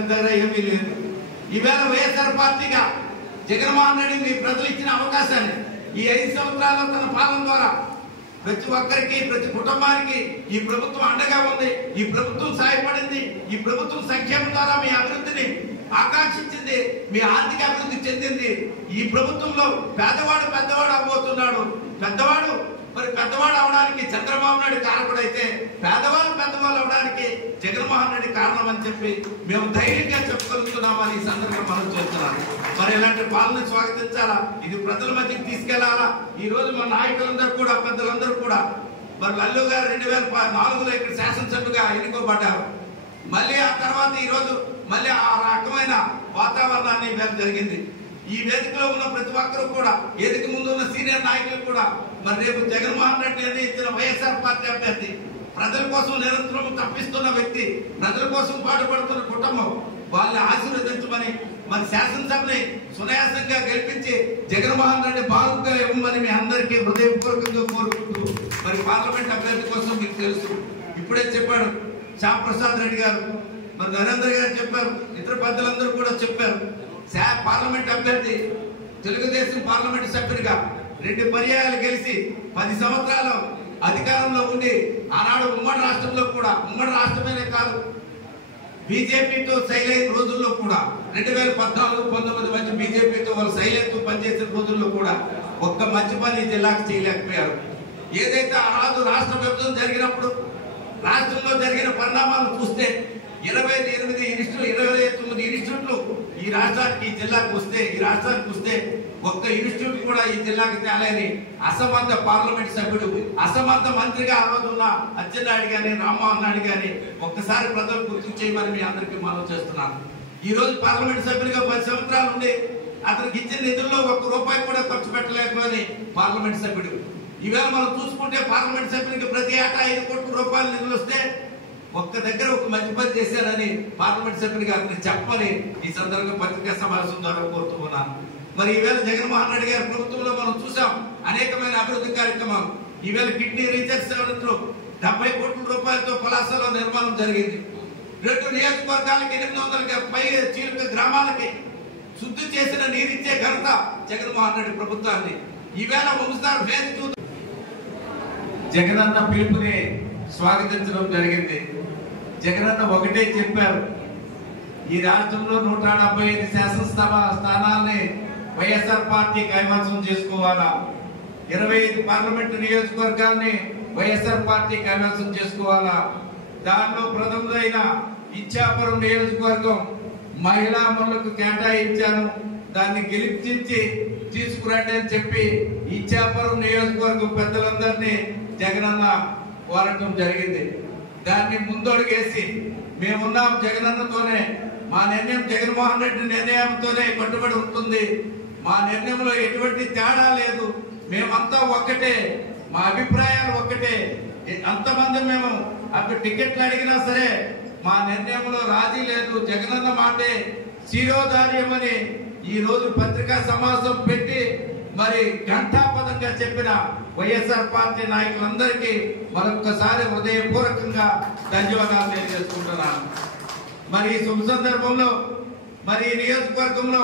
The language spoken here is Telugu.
దగ్గర ఏమీ లేదు. ఈవేళ వైఎస్ఆర్ పార్టీగా జగన్మోహన్ రెడ్డి మీ ప్రజలు ఇచ్చిన అవకాశాన్ని ఈ 5 సంవత్సరాల తన పాలన ద్వారా ప్రతి ఒక్కరికి, ప్రతి కుటుంబానికి ఈ ప్రభుత్వం అండగా ఉంది. ఈ ప్రభుత్వం సహాయపడింది. ఈ ప్రభుత్వం సంక్షేమం ద్వారా మీ అభివృద్ధిని ఆకాంక్షించింది. మీ ఆర్థిక అభివృద్ధి చెందింది. ఈ ప్రభుత్వంలో పేదవాడు పెద్దవాడు అవబోతున్నాడు. పెద్దవాడు అవడానికి చంద్రబాబు నాయుడు కారకుడైతే పేదవాళ్ళు పెద్దవాళ్ళు అవడానికి జగన్మోహన్ రెడ్డి కారణం అని చెప్పి మేము ధైర్యంగా చెప్పగలుగుతున్నామని ఈ సందర్భంగా మనం చేస్తున్నాం. మరి ఇలాంటి పాలన స్వాగతించాలా, ఇది ప్రజల మధ్యకి తీసుకెళ్లాలా. ఈ రోజు మన నాయకులందరూ కూడా, పెద్దలందరూ కూడా, మరి లల్లు గారు 2004లో ఇక్కడ శాసనసభ్యుగా ఎన్నుకోబడ్డారు. మళ్ళీ ఆ తర్వాత ఈ రోజు మళ్ళీ ఆ రకమైన వాతావరణాన్ని జరిగింది. ఈ వేదికలో ఉన్న ప్రతి ఒక్కరు కూడా, వేదిక ముందు ఉన్న సీనియర్ నాయకులు కూడా, మరి రేపు జగన్మోహన్ రెడ్డి అని ఇచ్చిన వైఎస్ఆర్ పార్టీ అభ్యర్థి, ప్రజల కోసం నిరంతరం తప్పిస్తున్న వ్యక్తి, ప్రజల కోసం పాటుపడుతున్న కుటుంబం, వాళ్ళని ఆశీర్వదించమని, మరి శాసనసభని సునాయాసంగా గెలిపించి జగన్మోహన్ రెడ్డి బాగుగా ఇవ్వమని మీ అందరికీ హృదయపూర్వకంగా కోరుకుంటూ, మరి పార్లమెంట్ అభ్యర్థి కోసం మీకు తెలుసు, ఇప్పుడే చెప్పాడు శ్యాంప్రసాద్ రెడ్డి గారు, మరి నరేంద్ర గారు చెప్పారు, ఇతర పెద్దలందరూ కూడా చెప్పారు. పార్లమెంట్ అభ్యర్థి తెలుగుదేశం పార్లమెంట్ సభ్యుడిగా 2 పర్యాయాలు గెలిచి 10 సంవత్సరాలు అధికారంలో ఉండి ఆనాడు ఉమ్మడి రాష్ట్రంలో కూడా, ఉమ్మడి రాష్ట్రమేనే కాదు బీజేపీతో సైలెంట్ రోజుల్లో కూడా 2014-19 మధ్య బీజేపీతో వాళ్ళు సైలెంట్ పనిచేసిన రోజుల్లో కూడా ఒక్క మంచి పని జిల్లాకు చేయలేకపోయారు. ఏదైతే ఆనాడు రాష్ట్ర విభజన జరిగినప్పుడు రాష్ట్రంలో జరిగిన పరిణామాలు చూస్తే 29 ఇన్స్టిట్యూట్లు ఈ రాష్ట్రానికి, ఈ జిల్లాకు వస్తే, ఈ రాష్ట్రానికి వస్తే ఒక్క ఇన్స్టిట్యూట్ కూడా ఈ జిల్లాకి తేలేని అసమర్థ పార్లమెంట్ సభ్యుడు, అసమర్థ మంత్రిగా ఆ రోజు ఉన్న అచ్చెన్నాయుడు గాని, రామ్మోహన్ నాయుడు గాని ఒక్కసారి ప్రజలు గుర్తు చేయమని మీ అందరికీ మనం చేస్తున్నాను. ఈ రోజు పార్లమెంట్ సభ్యుడిగా 10 సంవత్సరాలు ఉండి అతనికి ఇచ్చిన నిధుల్లో ₹1 కూడా ఖర్చు పెట్టలేకపోయి పార్లమెంట్ సభ్యుడు. ఈవేళ మనం చూసుకుంటే పార్లమెంట్ సభ్యునికి ప్రతి ఏటా ₹5 కోట్ల నిధులు వస్తే ఒక్క దగ్గర ఒక మంచి పని చేశారని పార్లమెంట్ సభ్యుడిగా అతనికి చెప్పని ఈ సందర్భంగా పత్రికా సమావేశం ద్వారా కోరుతూ ఉన్నాను. మరి ఈవేళ జగన్మోహన్ రెడ్డి గారి ప్రభుత్వంలో మనం చూసాం అనేకమైన అభివృద్ధి కార్యక్రమాలు. ఈవేళ కిడ్నీ రీసెర్చ్ సెంటర్ ₹70 కోట్లతో పలాసలో నిర్మాణం జరిగింది. 2 నియోజకవర్గాలకి 800 పై చీలిక గ్రామాలకి శుద్ధి చేసిన నీరిచ్చే ఘనత జగన్మోహన్ రెడ్డి ప్రభుత్వాన్ని. ఈవేళ వంశధార ఫేజ్ 2 జగనన్న పిలుపుని స్వాగతించడం జరిగింది. జగనన్న ఒకటే చెప్పారు, ఈ రాష్ట్రంలో 175 శాసనసభ స్థానాల్ని వైఎస్ఆర్ పార్టీ కైవసం చేసుకోవాలా, 25 పార్లమెంటు నియోజకవర్గాల్ని వైఎస్ఆర్ పార్టీ కైవసం చేసుకోవాలా. దానిలో ప్రథమదైన ఇచ్చాపురం నియోజకవర్గం మహిళా మనులకు కేటాయించాను, దాన్ని గెలిపించి తీసుకురండి అని చెప్పి ఇచ్చాపురం నియోజకవర్గం పెద్దలందరినీ జగనన్న కోరటం జరిగింది. దాన్ని ముందడుగేసి మేమున్నాం జగనన్నతోనే, మా నిర్ణయం జగన్మోహన్ రెడ్డి నిర్ణయంతోనే కట్టుబడి ఉంటుంది, మా నిర్ణయంలో ఎటువంటి తేడా లేదు, మేమంతా ఒక్కటే, మా అభిప్రాయాలు ఒక్కటే, అంతమంది మేము అప్పుడు టికెట్లు అడిగినా సరే మా నిర్ణయంలో రాజీ లేదు, జగనన్న మాటే శిరోధార్యమని ఈ రోజు పత్రికా సమావేశం పెట్టి మరి ఘంటాపదంగా చెప్పిన వైఎస్ఆర్ పార్టీ నాయకులందరికీ మరొక్కసారి హృదయపూర్వకంగా ధన్యవాదాలు తెలియజేసుకుంటున్నాను. మరి ఈ శుభ సందర్భంలో మరి ఈ నియోజకవర్గంలో